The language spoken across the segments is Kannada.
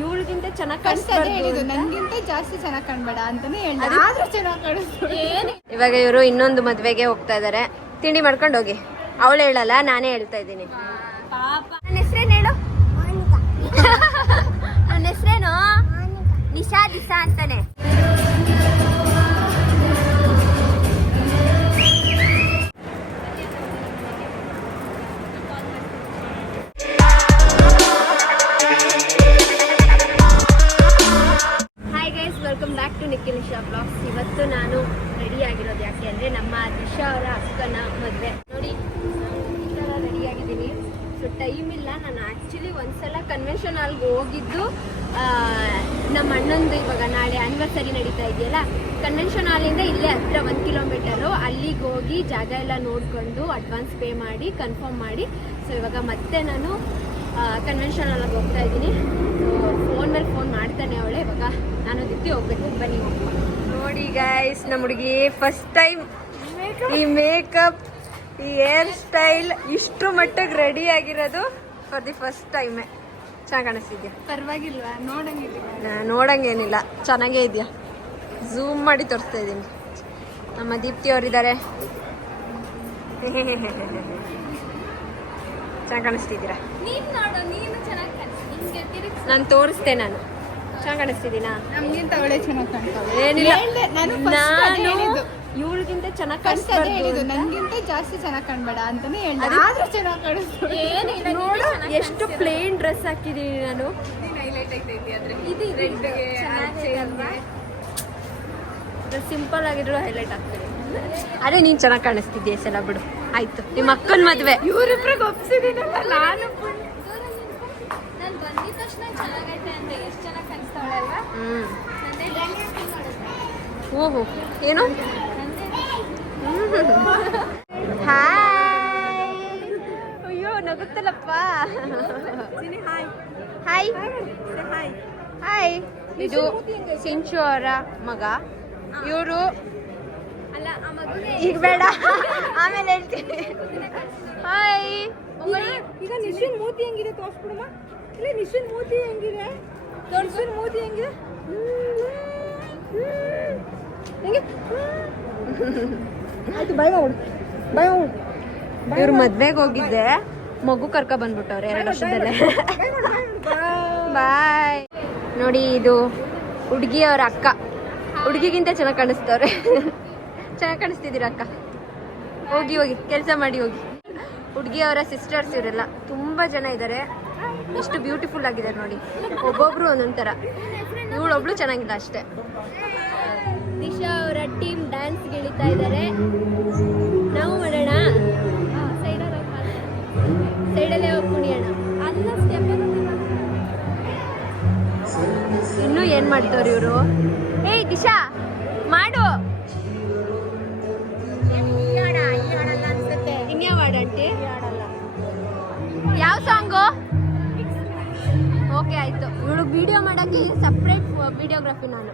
ಇವಳಿಗಿಂತ ಚೆನ್ನಾಗಿ ಹೇಳಿದ್ದು ನನಗಿಂತ ಜಾಸ್ತಿ ಚೆನ್ನಾಗಿ ಕಾಣಬೇಡ ಅಂತಾನೆ ಹೇಳಿದೆ. ಆದ್ರೂ ಚೆನ್ನಾಗಿ ಕಾಣಿಸ್ತು. ಇವಾಗ ಇವರು ಇನ್ನೊಂದು ಮದ್ವೆಗೆ ಹೋಗ್ತಾ ಇದಾರೆ. ತಿಂಡಿ ಮಾಡ್ಕೊಂಡು ಹೋಗಿ. ಅವಳು ಹೇಳಲ್ಲ, ನಾನೇ ಹೇಳ್ತಾ ಇದ್ದೀನಿ. ನನ್ನ ಹೆಸರೇನು ಹೇಳು? ನನ್ನ ಹೆಸರೇನು? ನಿಶಾ ದಿಶಾ ಅಂತಾನೆ. Welcome back to Nikhil Nisha blogs. ಇವತ್ತು ನಾನು ರೆಡಿ ಆಗಿರೋದು ಯಾಕೆ ಅಂದರೆ ನಮ್ಮ ದಿಶಾ ಅವರ ಅಕ್ಕನ ಮದುವೆ. ನೋಡಿ ಈ ಥರ ರೆಡಿ ಆಗಿದ್ದೀನಿ. ಸೊ ಟೈಮ್ ಇಲ್ಲ. ನಾನು ಆ್ಯಕ್ಚುಲಿ ಒಂದ್ಸಲ ಕನ್ವೆನ್ಷನ್ ಹಾಲ್ಗೆ ಹೋಗಿದ್ದು ನಮ್ಮ ಅಣ್ಣಂದು ಇವಾಗ ನಾಳೆ ಆ್ಯನಿವರ್ಸರಿ ನಡೀತಾ ಇದೆಯಲ್ಲ, ಕನ್ವೆನ್ಷನ್ ಹಾಲಿಂದ ಇಲ್ಲೇ ಹತ್ರ 1 ಕಿಲೋಮೀಟರು. ಅಲ್ಲಿಗೆ ಹೋಗಿ ಜಾಗ ಎಲ್ಲ ನೋಡಿಕೊಂಡು ಅಡ್ವಾನ್ಸ್ ಪೇ ಮಾಡಿ ಕನ್ಫರ್ಮ್ ಮಾಡಿ ಸೊ ಇವಾಗ ಮತ್ತೆ ನಾನು ಕನ್ವೆನ್ಷನ್ ಹಾಲ್ಗೆ ಹೋಗ್ತಾ ಇದ್ದೀನಿ. ಸೊ ಫೋನ್ ಮೇಲೆ ಫೋನ್ ಮಾಡ್ತಾನೆ ಅವಳೆ. ಇವಾಗ ನಾನು ದಿತ್ತಿ ಹೋಗ್ಬೇಕು. ಬನ್ನಿ. ನೋಡಿ ಗೈಸ್, ನಮ್ಮ ಹುಡುಗಿ ಫಸ್ಟ್ ಟೈಮ್ ಈ ಮೇಕಪ್ ಈ ಹೇರ್ ಸ್ಟೈಲ್ ಇಷ್ಟು ಮಟ್ಟಿಗೆ ರೆಡಿ ಆಗಿರೋದು ಫಾರ್ ದಿ ಫಸ್ಟ್ ಟೈಮೇ. ಚೆನ್ನಾಗಿ ಕಾಣಿಸ್ತಿದ್ಯಾ? ಪರವಾಗಿಲ್ವಾ? ನೋಡಂಗೇನಿಲ್ಲ, ಚೆನ್ನಾಗೇ ಇದೆಯಾ. ಝೂಮ್ ಮಾಡಿ ತೋರಿಸ್ತಾ ಇದ್ದೀನಿ. ನಮ್ಮ ದೀಪ್ತಿ ಅವರಿದ್ದಾರೆ. ಚೆನ್ನಾಗಿ ಕಾಣಿಸ್ತಿದ್ದೀರಾ? ನಾನು ತೋರಿಸ್ತೆ. ನಾನು ಚೆನ್ನಾಗಿ ಕಾಣಿಸ್ತಿದ್ದೀನಾ? ನಮ್ಗಿಂತ ಅವಳೇ ಚೆನ್ನಾಗಿ ಕಾಣ್ತಾಳೆ. ಏನಿಲ್ಲ, ನಾನು ಇವಳಿಗಿಂತ ಚೆನ್ನಾಗಿ ಹೇಳಿದ್ದು ನನಗಿಂತ ಜಾಸ್ತಿ ಚೆನ್ನಾಗಿ ಕಾಣಬೇಡ ಅಂತಾನೆ ಹೇಳಿದೆ. ಆದ್ರೂ ಚೆನ್ನಾಗಿ ಕಾಣಿಸ್ತು. ನೋಡು ಎಷ್ಟು ಪ್ಲೇನ್ ಡ್ರೆಸ್ ಹಾಕಿದ್ದೀನಿ ನಾನು. ಸಿಂಪಲ್ ಆಗಿದ್ರು ಹೈಲೈಟ್ ಆಗ್ತದೆ. ಅದೇ ನೀನ್ ಚೆನ್ನಾಗಿ ಕಾಣಿಸ್ತಿದ್ದೆ ಸಲ ಬಿಡು. ಆಯ್ತು, ನಿಮ್ಮ ಅಕ್ಕನ ಮದ್ವೆ ಇವ್ರಿಬ್ರಿಗೆ ಒಪ್ಸಿದೀನಲ್ಲ ನಾನು. ಬಂದಿದ ತಕ್ಷಣ ಚೆನ್ನಾಗೈತೆ ಅಂತ ಎಷ್ಟು ಚೆನ್ನಾಗಿ ಕಾಣಿಸ್ತಾಳೆ ಅಲ್ವಾ? ಓಹೋ, ಏನು? ಹಾಯ್. ಅಯ್ಯೋ ನಗುತ್ತಲ್ಲಪ್ಪ. Hi hi. ಇದು ಸಿಂಚು ಅವರ ಮಗ. ಇವರು ಅಲ್ಲ, ಆ ಮಗುಗೆ ಈಗ ಬೇಡ, ಆಮೇಲೆ ಹೇಳ್ತೀನಿ. ಹಾಯ್. ಈಗ ನಿಶಿನ್ ಮೂತಿ ಹೆಂಗಿದೆ ತೋರ್ಸ್ಬಿಡಮ್ಮ. ಇಲ್ಲ, ನಿಶಿನ್ ಮೂತಿ ಹೆಂಗಿದೆ? ನಿಶಿನ್ ಮೂತಿ ಹೆಂಗಿದೆ? ಹೆಂಗೆ? ಆಯ್ತು, ಬಾಯ್ ಮಾಡು. ಇವ್ರ ಮದ್ವೆಗೆ ಹೋಗಿದ್ದೆ, ಮಗು ಕರ್ಕ ಬಂದ್ಬಿಟ್ಟವ್ರೆ 2 ವರ್ಷದಲ್ಲೇ. ಬಾಯ್. ನೋಡಿ, ಇದು ಹುಡುಗಿ ಅವ್ರ ಅಕ್ಕ. ಹುಡುಗಿಗಿಂತ ಚೆನ್ನಾಗಿ ಕಾಣಿಸ್ತವ್ರೆ. ಚೆನ್ನಾಗಿ ಕಾಣಿಸ್ತಿದ್ದೀರ ಅಕ್ಕ. ಹೋಗಿ ಕೆಲಸ ಮಾಡಿ ಹೋಗಿ. ಹುಡುಗಿ ಅವರ ಸಿಸ್ಟರ್ಸ್ ಇವರೆಲ್ಲ ತುಂಬಾ ಜನ ಇದ್ದಾರೆ. ಎಷ್ಟು ಬ್ಯೂಟಿಫುಲ್ ಆಗಿದ್ದಾರೆ ನೋಡಿ. ಒಬ್ಬೊಬ್ರು ಒಂದೊಂದ್ ಥರ. ಇವಳೊಬ್ಳು ಚೆನ್ನಾಗಿಲ್ಲ ಅಷ್ಟೇ. ದಿಶಾ ಅವರ ಟೀಮ್ ಡ್ಯಾನ್ಸ್ ಗಿಳಿತಾ ಇದ್ದಾರೆ. ನಾವು ಮಾಡೋಣ. ಸೈಡಲ್ಲೇ ಹೋಗಿ ಕುಣಿಯೋಣ. ಇನ್ನೂ ಏನ್ ಮಾಡ್ತವ್ರಿ ಇವರು? ಏಯ್ ದಿಶಾ, ಮಾಡು. ಇನ್ಯಾವ ಹಾಡಂಟಿ? ಯಾವ ಸಾಂಗು? ಓಕೆ ಆಯ್ತು. ಇವಳು ವಿಡಿಯೋ ಮಾಡಕ್ಕೆ ಸಪ್ರೇಟ್ ವಿಡಿಯೋಗ್ರಫಿ ನಾನು.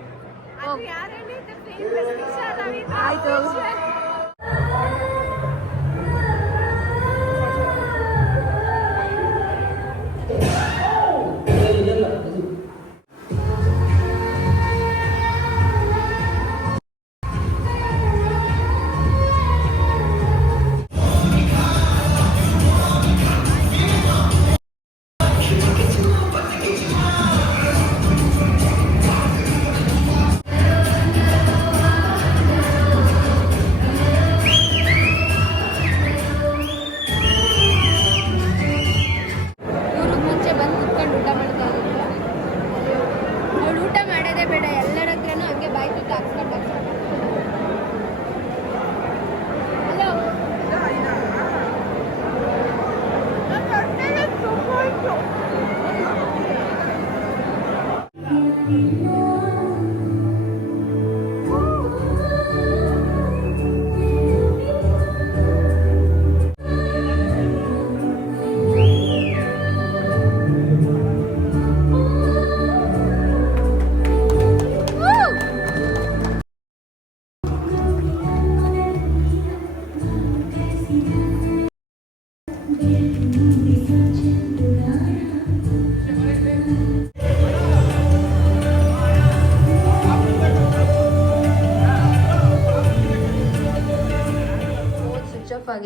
ಆಯ್ತು.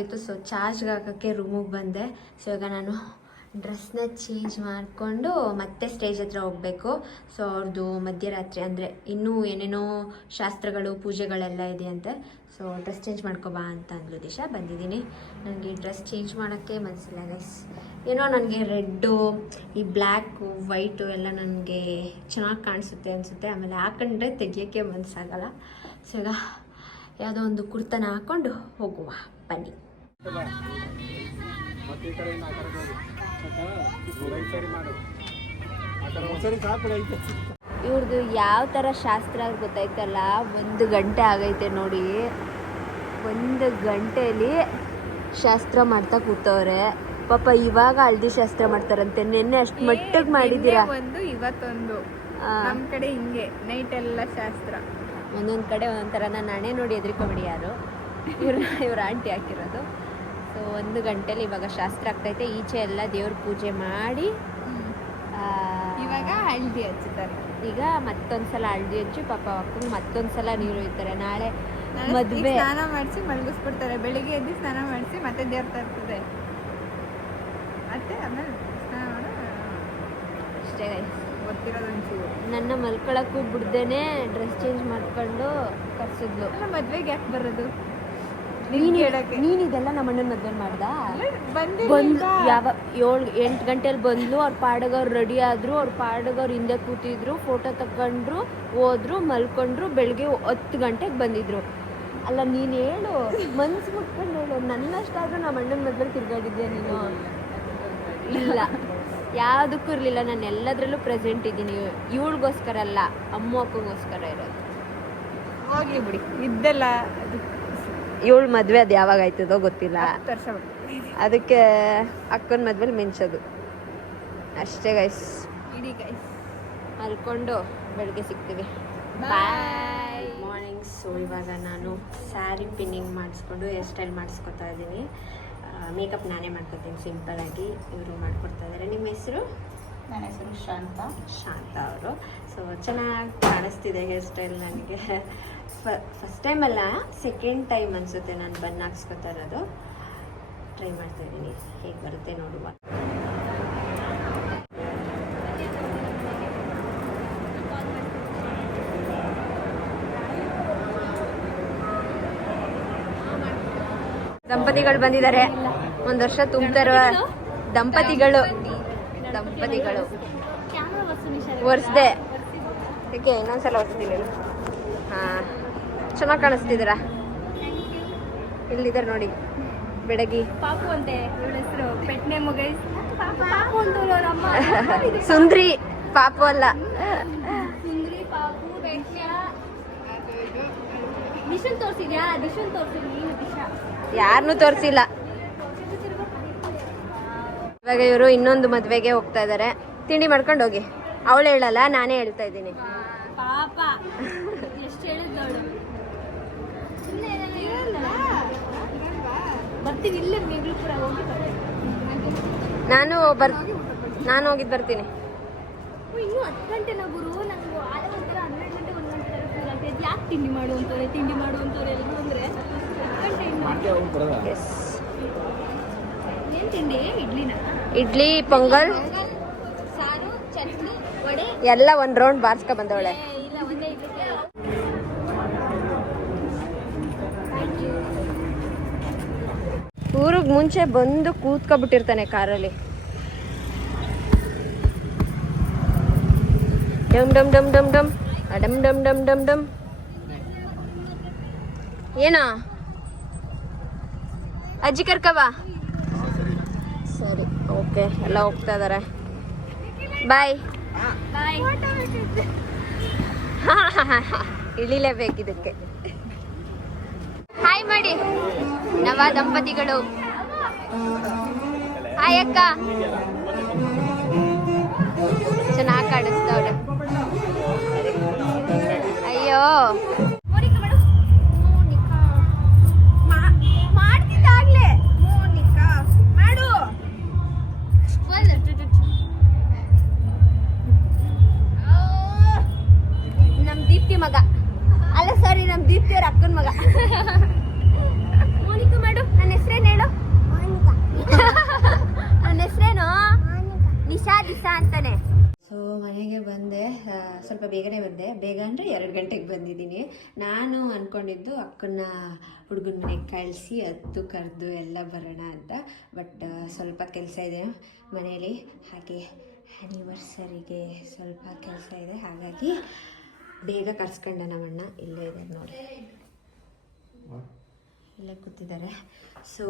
ಆಗಿತ್ತು. ಸೊ ಚಾರ್ಜ್ಗೆ ಹಾಕೋಕ್ಕೆ ರೂಮಿಗೆ ಬಂದೆ. ಸೊ ಈಗ ನಾನು ಡ್ರೆಸ್ನ ಚೇಂಜ್ ಮಾಡಿಕೊಂಡು ಮತ್ತೆ ಸ್ಟೇಜ್ ಹತ್ರ ಹೋಗಬೇಕು. ಸೊ ಅವ್ರದ್ದು ಮಧ್ಯರಾತ್ರಿ ಅಂದರೆ ಇನ್ನೂ ಏನೇನೋ ಶಾಸ್ತ್ರಗಳು ಪೂಜೆಗಳೆಲ್ಲ ಇದೆಯಂತೆ. ಸೊ ಡ್ರೆಸ್ ಚೇಂಜ್ ಮಾಡ್ಕೊಬಾ ಅಂತ ಅಂದ್ಲು ದಿಶಾ. ಬಂದಿದ್ದೀನಿ. ನನಗೆ ಡ್ರೆಸ್ ಚೇಂಜ್ ಮಾಡೋಕ್ಕೆ ಮನಸ್ಸಿಲ್ಲ ಗೈಸ್. ಏನೋ ನನಗೆ ರೆಡ್ಡು ಈ ಬ್ಲ್ಯಾಕು ವೈಟು ಎಲ್ಲ ನನಗೆ ಚೆನ್ನಾಗಿ ಕಾಣಿಸುತ್ತೆ ಅನಿಸುತ್ತೆ. ಆಮೇಲೆ ಹಾಕೊಂಡ್ರೆ ತೆಗಿಯೋಕ್ಕೆ ಮನಸ್ಸಾಗಲ್ಲ. ಸೊ ಈಗ ಯಾವುದೋ ಒಂದು ಕುರ್ತನ ಹಾಕ್ಕೊಂಡು ಹೋಗುವ ಬನ್ನಿ. ಇವ್ರದ್ದು ಯಾವ ಥರ ಶಾಸ್ತ್ರ ಗೊತ್ತಾಯ್ತಲ್ಲ. 1 ಗಂಟೆ ಆಗೈತೆ ನೋಡಿ. 1 ಗಂಟೆಯಲ್ಲಿ ಶಾಸ್ತ್ರ ಮಾಡ್ತಾ ಕೂತವ್ರೆ. ಪಾಪ ಇವಾಗ ಹಳದಿ ಶಾಸ್ತ್ರ ಮಾಡ್ತಾರಂತೆ. ನಿನ್ನೆ ಅಷ್ಟು ಮಟ್ಟಿಗೆ ಮಾಡಿದ್ದೀರಾ? ಇವತ್ತೊಂದು ನಮ್ಮ ಕಡೆ ಹಿಂಗೆ ನೈಟ್ ಎಲ್ಲ ಶಾಸ್ತ್ರ. ಒಂದೊಂದು ಕಡೆ ಒಂದೊಂದು ಥರ. ನಾನು ಹಣೆ ನೋಡಿ ಎದ್ರಿಕೊಬಿಡಿ ಯಾರು. ಇವ್ರ ಆಂಟಿ ಹಾಕಿರೋದು. ಸೊ 1 ಗಂಟೆಲಿ ಇವಾಗ ಶಾಸ್ತ್ರ ಆಗ್ತೈತೆ. ಈಚೆ ಎಲ್ಲ ದೇವ್ರ ಪೂಜೆ ಮಾಡಿ ಇವಾಗ ಹಳದಿ ಹಚ್ಚುತ್ತಾರೆ. ಈಗ ಮತ್ತೊಂದ್ಸಲ ಹಳದಿ ಹಚ್ಚಿ ಪಾಪ ಅಕ್ಕಂಗೆ ಮತ್ತೊಂದ್ಸಲ ನೀರು ಇರ್ತಾರೆ. ನಾಳೆ ಮದುವೆ ಸ್ನಾನ ಮಾಡಿಸಿ ಮಲಗಿಸ್ಬಿಡ್ತಾರೆ. ಬೆಳಿಗ್ಗೆ ಎದ್ದು ಸ್ನಾನ ಮಾಡಿಸಿ ಮತ್ತೆ ದೇವ್ರ ತರ್ತದೆ. ಮತ್ತೆ ಆಮೇಲೆ ಸ್ನಾನ ಮಾಡೋ ಅಷ್ಟೇ ಗೊತ್ತಿರೋದೊಂಚೂರು. ನನ್ನ ಮಲ್ಕೊಳಕ್ಕೂ ಬಿಡ್ದೇನೆ ಡ್ರೆಸ್ ಚೇಂಜ್ ಮಾಡ್ಕೊಂಡು ಕರ್ಸಿದ್ಲು. ಮದ್ವೆಗೆ ಯಾಕೆ ಬರೋದು? ನೀನ್ ಇದೆಲ್ಲ ನಮ್ಮ ಅಣ್ಣನ ಮದ್ವೆ ಮಾಡ್ದ? ಬಂದು ಯಾವ 7-8 ಗಂಟೆಲಿ ಬಂದ್ಲು. ಅವ್ರ ಪಾಡಗ ಅವ್ರು ರೆಡಿ ಆದ್ರು. ಅವ್ರ ಪಾಡಗ ಅವ್ರು ಹಿಂದೆ ಕೂತಿದ್ರು, ಫೋಟೋ ತಗೊಂಡ್ರು, ಹೋದ್ರು, ಮಲ್ಕೊಂಡ್ರು. ಬೆಳಿಗ್ಗೆ 10 ಗಂಟೆಗೆ ಬಂದಿದ್ರು. ಅಲ್ಲ ನೀನು ಹೇಳು, ಮನ್ಸು ಮುಟ್ಕೊಂಡು ಹೇಳು. ನನ್ನಷ್ಟಾದ್ರೂ ನಮ್ಮ ಅಣ್ಣನ ಮದ್ವೆ ತಿರ್ಗಾಡಿದ್ದೆ ನೀನು? ಇಲ್ಲ, ಯಾವುದಕ್ಕೂ ಇರಲಿಲ್ಲ. ನಾನು ಎಲ್ಲದರಲ್ಲೂ ಪ್ರೆಸೆಂಟ್ ಇದ್ದೀನಿ. ಇವಳಿಗೋಸ್ಕರ ಅಲ್ಲ, ಅಮ್ಮ ಅಕ್ಕಗೋಸ್ಕರ ಇರೋದು. ಹೋಗ್ಲಿ ಬಿಡಿ. ಇದ್ದೆಲ್ಲ ಇವಳು ಮದುವೆ ಅದು ಯಾವಾಗ ಆಯ್ತದೋ ಗೊತ್ತಿಲ್ಲ. 10 ವರ್ಷ ಅದಕ್ಕೆ ಅಕ್ಕನ ಮದ್ವೆಲಿ ಮಿಂಚೋದು ಅಷ್ಟೇ ಗೈಸ್. ಇಡೀ ಗೈಸ್ ಮಲ್ಕೊಂಡು ಬೆಳಗ್ಗೆ ಸಿಗ್ತೀವಿ. ಬಾಯ್. ಮಾರ್ನಿಂಗ್. ಸೊ ಇವಾಗ ನಾನು ಸ್ಯಾರಿ ಪಿನ್ನಿಂಗ್ ಮಾಡಿಸ್ಕೊಂಡು ಹೇರ್ ಸ್ಟೈಲ್ ಮಾಡಿಸ್ಕೊತಾ ಇದ್ದೀನಿ. ಮೇಕಪ್ ನಾನೇ ಮಾಡ್ಕೊತೀನಿ ಸಿಂಪಲ್ಲಾಗಿ. ಇವರು ಮಾಡ್ಕೊಡ್ತಾ ಇದ್ದಾರೆ. ನಿಮ್ಮ ಹೆಸರು? ನನ್ನ ಹೆಸರು ಶಾಂತ ಅವರು. ಸೊ ಚೆನ್ನಾಗಿ ಕಾಣಿಸ್ತಿದೆ ಹೇರ್ ಸ್ಟೈಲ್. ನನಗೆ ಫಸ್ಟ್ ಟೈಮ್ ಅಲ್ಲ, ಸೆಕೆಂಡ್ ಟೈಮ್ ಅನಿಸುತ್ತೆ ನಾನು ಬನ್ ಹಾಕ್ಸ್ಕೊತಾ ಇರೋದು. ಟ್ರೈ ಮಾಡ್ತಾ ಇದ್ದೀನಿ, ಹೇಗೆ ಬರುತ್ತೆ ನೋಡುವ. ದಂಪತಿಗಳು ಬಂದಿದ್ದಾರೆ. 1 ವರ್ಷ ತುಂಬ್ತಾ ಇರುವ ದಂಪತಿಗಳು ಒರೆಸ್ದೆ. ಏಕೆ ಇನ್ನೊಂದ್ಸಲ ಒರೆಸ್ತೀನಿ. ಹಾಂ, ಚೆನ್ನಾಗಿ ಕಾಣಿಸ್ತಿದ್ದೀರಾ. ಇಲ್ಲಿದ್ದಾರೆ ನೋಡಿ ಬೆಡಗಿ. ಪಾಪು ಅಂತೆ ಇವಳ ಹೆಸರು. Pet name guys. ಪಾಪು ಅಂತ ಅವರಮ್ಮ. ಸುಂದ್ರಿ, ಪಾಪು ಅಲ್ಲ. ಸುಂದ್ರಿ, ಪಾಪು, ದಿಶನ್ ತೋರಿಸಿದ್ಯಾ? ದಿಶನ್ ತೋರಿಸಿದ್ನಿ. ದಿಶಾ ಯಾರನ್ನೂ ತೋರಿಸಿಲ್ಲ. ಇವಾಗ ಇವರು ಇನ್ನೊಂದು ಮದುವೆಗೆ ಹೋಗ್ತಾ ಇದ್ದಾರೆ. ತಿಂಡಿ ಮಾಡ್ಕೊಂಡು ಹೋಗಿ. ಅವಳು ಹೇಳಲ್ಲ, ನಾನೇ ಹೇಳ್ತಾ ಇದ್ದೀನಿ. ಪಾಪ ಎಷ್ಟು ಹೇಳಿದ್ನೋಳು. ಬರ್ತೀನಿ ಇಲ್ಲೇ ಮೇಗ್ಲುಪುರ ಹೋಗಿ ನಾನು ಹೋಗಿದ್ದು ಬರ್ತೀನಿ. ಇನ್ನೂ 10 ಗಂಟೆನ ಗುರು. ನಂಗೆ ಆಲೆ ಒಂಥರ 12 ಗಂಟೆ 1 ಗಂಟೆ ತನಕ ಯಾಕೆ ತಿಂಡಿ ಮಾಡುವಂಥವ್ರೆ ಎಲ್ಲರೂ ಅಂದರೆ 10 ಗಂಟೆ. ಏನು ತಿಂಡಿ? ಇಡ್ಲಿ, ಪೊಂಗಲ್, ಸಾರು, ಚಟ್ನಿ, ವಡೆ ಎಲ್ಲ 1 ರೌಂಡ್ ಬಾರ್ಸ್ಕೊ ಬಂದವಳೆ. ಇಲ್ಲ ಒಂದೇ ಇಡ್ಲಿಕ್ಕೆ. ಊರಿಗೆ ಮುಂಚೆ ಬಂದು ಕೂತ್ಕೊಬಿಟ್ಟಿರ್ತಾನೆ ಕಾರಲ್ಲಿ. ಡಮ್ ಡಮ್ ಡಮ್ ಡಮ್ ಡಮ್ ಡಮ್ ಡಮ್ ಡಮ್ ಡಮ್ ಡಮ್. ಏನೋ ಅಜ್ಜಿ ಕರ್ಕವಾ? ಸರಿ, ಓಕೆ. ಎಲ್ಲ ಹೋಗ್ತಾ ಇದಾರೆ. ಬಾಯ್. ಇಳಿಲೇಬೇಕಿದಕ್ಕೆ. ಹಾಯ್ ಮಾಡಿ ನವ ದಂಪತಿಗಳು. ಹಾಯ್ ಅಕ್ಕ. ಚೆನ್ನಾಗಿ ಕಾಣಿಸ್ತವ್ರೆ. ಅಯ್ಯೋ ಮಾಡ್ತಿದ್ದಾಗ್ಲೇ ಮಾಡು. ನಮ್ ದೀಪ್ತಿ ಮಗ ಅಲ್ಲ, ಸಾರಿ, ನಮ್ ದೀಪ್ತಿ ಅವ್ರ ಅಕ್ಕನ ಮಗ. ಮೋನಿಕಾ ಮಾಡು. ನನ್ನ ಹೆಸರೇನೇನು? ದಿಶಾ ಅಂತಾನೆ. ಸೊ ಮನೆಗೆ ಬಂದೆ, ಸ್ವಲ್ಪ ಬೇಗನೆ ಬಂದೆ. ಬೇಗ ಅಂದರೆ 2 ಗಂಟೆಗೆ ಬಂದಿದ್ದೀನಿ. ನಾನು ಅಂದ್ಕೊಂಡಿದ್ದು ಅಕ್ಕನ ಹುಡುಗನ ಮನೆಗೆ ಕಳಿಸಿ ಅದು ಕರೆದು ಎಲ್ಲ ಬರೋಣ ಅಂತ. ಬಟ್ ಸ್ವಲ್ಪ ಕೆಲಸ ಇದೆ ಮನೇಲಿ, ಹಾಗೆ ಆ್ಯನಿವರ್ಸರಿಗೆ ಸ್ವಲ್ಪ ಕೆಲಸ ಇದೆ, ಹಾಗಾಗಿ ಬೇಗ ಕರ್ಸ್ಕೊಂಡೆ ನಮ್ಮಣ್ಣ. ಇಲ್ಲೇ ಇದೆ ನೋಡಿ, ಇಲ್ಲೇ ಕೂತಿದ್ದಾರೆ. ಸೊ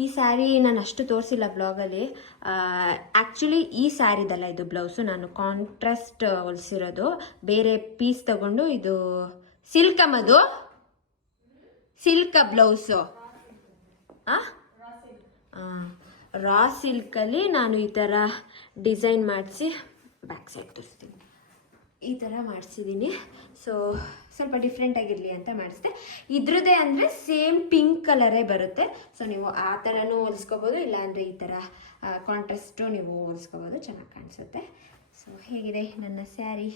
ಈ ಸ್ಯಾರಿ ನಾನು ಅಷ್ಟು ತೋರಿಸಿಲ್ಲ ಬ್ಲಾಗಲ್ಲಿ. ಆ್ಯಕ್ಚುಲಿ ಈ ಸ್ಯಾರಿದಲ್ಲ ಇದು ಬ್ಲೌಸು, ನಾನು ಕಾಂಟ್ರಾಸ್ಟ್ ಹೊಲಿಸಿರೋದು. ಬೇರೆ ಪೀಸ್ ತಗೊಂಡು, ಇದು ಸಿಲ್ಕಮ್ಮದು ಸಿಲ್ಕ ಬ್ಲೌಸು, ರಾ ಸಿಲ್ಕಲ್ಲಿ ನಾನು ಈ ಥರ ಡಿಸೈನ್ ಮಾಡಿಸಿ ಬ್ಯಾಕ್ ಸೈಡ್ ತೋರಿಸ್ತೀನಿ. ಈ ಥರ ಮಾಡಿಸಿದ್ದೀನಿ. ಸೊ ಸ್ವಲ್ಪ ಡಿಫ್ರೆಂಟ್ ಆಗಿರಲಿ ಅಂತ ಮಾಡಿಸಿದೆ. ಇದ್ರದ್ದೇ ಅಂದರೆ ಸೇಮ್ ಪಿಂಕ್ ಕಲರೇ ಬರುತ್ತೆ. ಸೊ ನೀವು ಆ ಥರನೂ ಹೊಲಿಸ್ಕೋಬೋದು, ಇಲ್ಲಾಂದರೆ ಈ ಥರ ಕಾಂಟ್ರಾಸ್ಟು ನೀವು ಹೊಲಿಸ್ಕೋಬೋದು, ಚೆನ್ನಾಗಿ ಕಾಣಿಸುತ್ತೆ. ಸೊ ಹೇಗಿದೆ ನನ್ನ ಸ್ಯಾರಿ?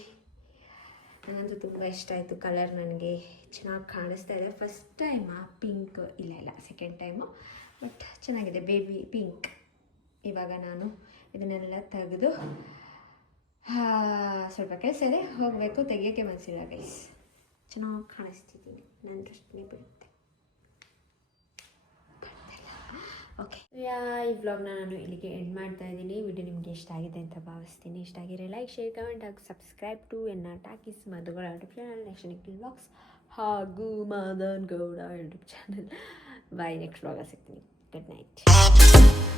ನನಗಂತೂ ತುಂಬ ಇಷ್ಟ ಆಯಿತು. ಕಲರ್ ನನಗೆ ಚೆನ್ನಾಗಿ ಕಾಣಿಸ್ತಾ ಇದೆ. ಫಸ್ಟ್ ಟೈಮ್ ಪಿಂಕ್, ಇಲ್ಲ ಸೆಕೆಂಡ್ ಟೈಮು, ಬಟ್ ಚೆನ್ನಾಗಿದೆ, ಬೇಬಿ ಪಿಂಕ್. ಇವಾಗ ನಾನು ಇದನ್ನೆಲ್ಲ ತೆಗೆದು ಸ್ವಲ್ಪ ಕೆಲಸ ಇದೆ, ಹೋಗಬೇಕು, ತೆಗಿಯೋಕ್ಕೆ ಮನಸ್ಸಿಲ್ಲ ಗೈಸ್. ಚೆನ್ನಾಗಿ ಕಾಣಿಸ್ತಿದ್ದೀನಿ, ನನ್ನ ದೃಷ್ಟಿನೇ ಬರುತ್ತೆ. ಓಕೆ, ಈ ವ್ಲಾಗ್ನ ನಾನು ಇಲ್ಲಿಗೆ ಎಂಡ್ ಮಾಡ್ತಾ ಇದ್ದೀನಿ. ವಿಡಿಯೋ ನಿಮಗೆ ಇಷ್ಟ ಆಗಿದೆ ಅಂತ ಭಾವಿಸ್ತೀನಿ. ಇಷ್ಟ ಆಗಿರೋ ಲೈಕ್, ಶೇರ್, ಕಮೆಂಟ್ ಹಾಗೂ ಸಬ್ಸ್ಕ್ರೈಬ್ ಟು ಎನ್ನ ಟಾಕೀಸ್ ಮಧುಗಳ YouTube channel, next Nikhil vlogs ಹಾಗೂ Madan Gowda YouTube channel. Bye, next vlog ಸಿಗ್ತೀನಿ. Good night.